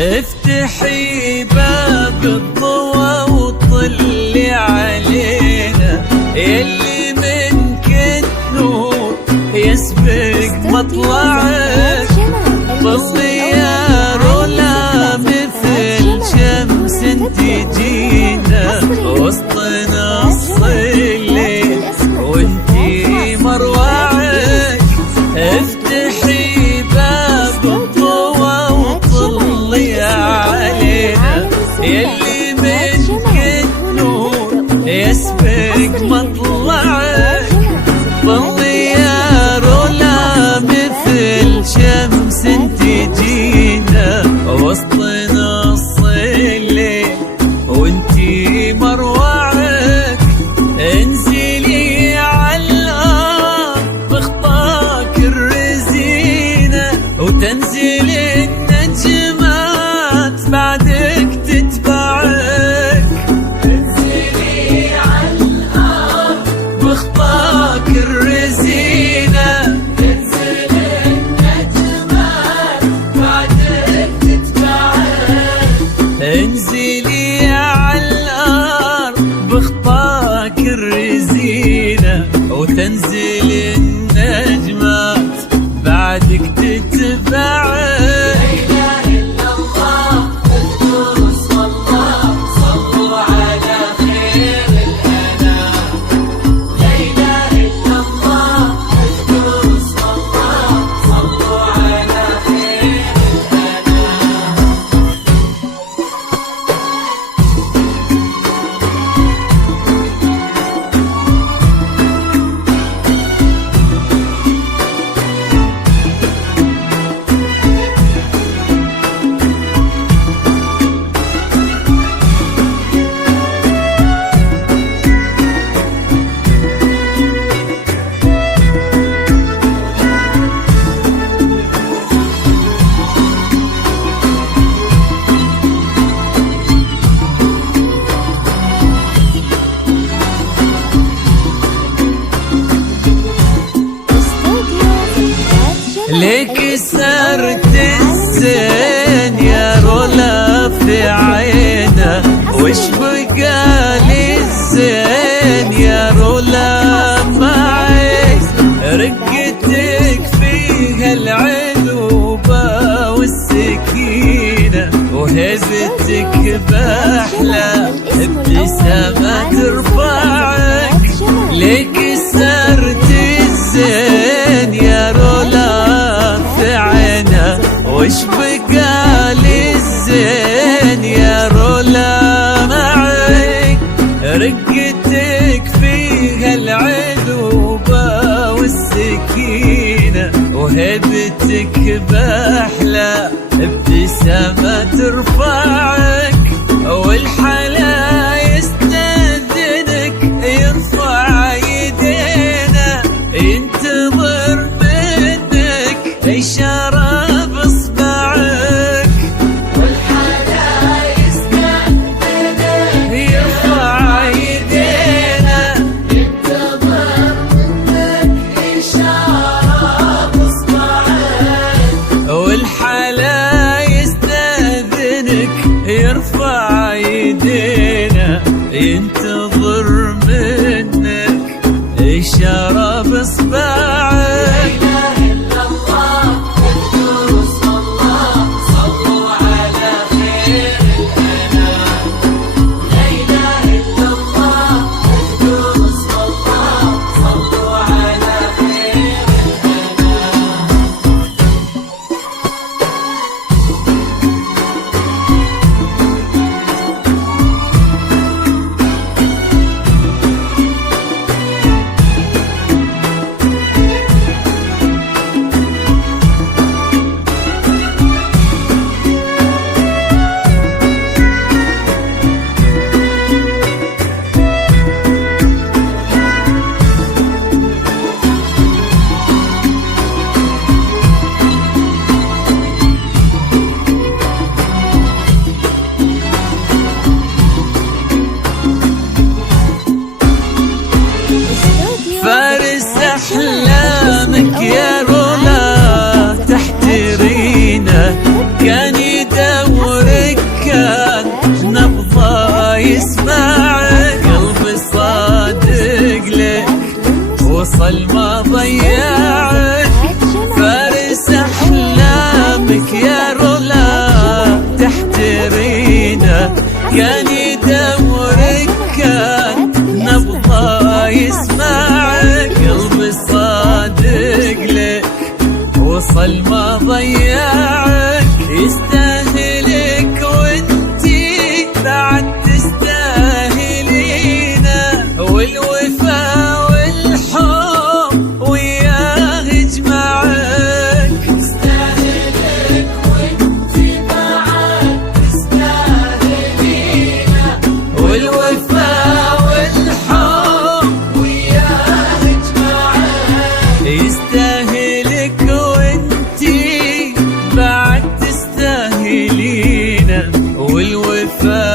افتحي باب الضوى وطلي علينا، يلي منك النور يسبق مطلعك، بالضياء رولا مثل شمس تجينا وسط نص الليل وانتي مروعك. افتحي باب الضوى وطلي علينا، يلي منك النور يسبق مطلعك، بالضياء رولا مثل شمس تجينا وسط نص الليل وانتي مروعك. انزلي عالارض بخطاك الرزينة وتنزلي النجمات بعدك تتبعك. انزلي عالارض بخطاك الرزينة تنزلي النجمات بعدك تتبعك. انزلي عالارض بخطاك الرزينة وتنزل النجمات بعدك تتبعك. لا إله إلا الله القدوس والله صلوا على خير الأنام. لا إله إلا الله القدوس والله صلوا على خير الأنام. ليك سرت الزين يا رولا في عينه، وش بقالي الزين يا رولا معي، رقتك فيها العذوبة والسكينة وهبتك بأحلى ابتسامة ترفعك. ليك سرت الزين يا رولا في عينه، وش بقالي الزين يا رولا معي، رقتك فيها العذوبة والسكينة وهبتك بأحلى ابتسامة ترفعك. والحلا يستأذنك يرفع يدينا، ينتظر منك إشارة بإصبعك. والحلا يستأذنك كان يدورك كان نبضه يسمعك، قلبي صادق لك وصل ما ضيعك، يستاهلك وانتي بعد تستاهلينا، والوفا والحب وياه يجمعك. يستاهلك وانتي بعد تستاهلينا، والوفا والحب وياه يجمعك. يستاهلك وانتي بعد تستاهلينا، والوفا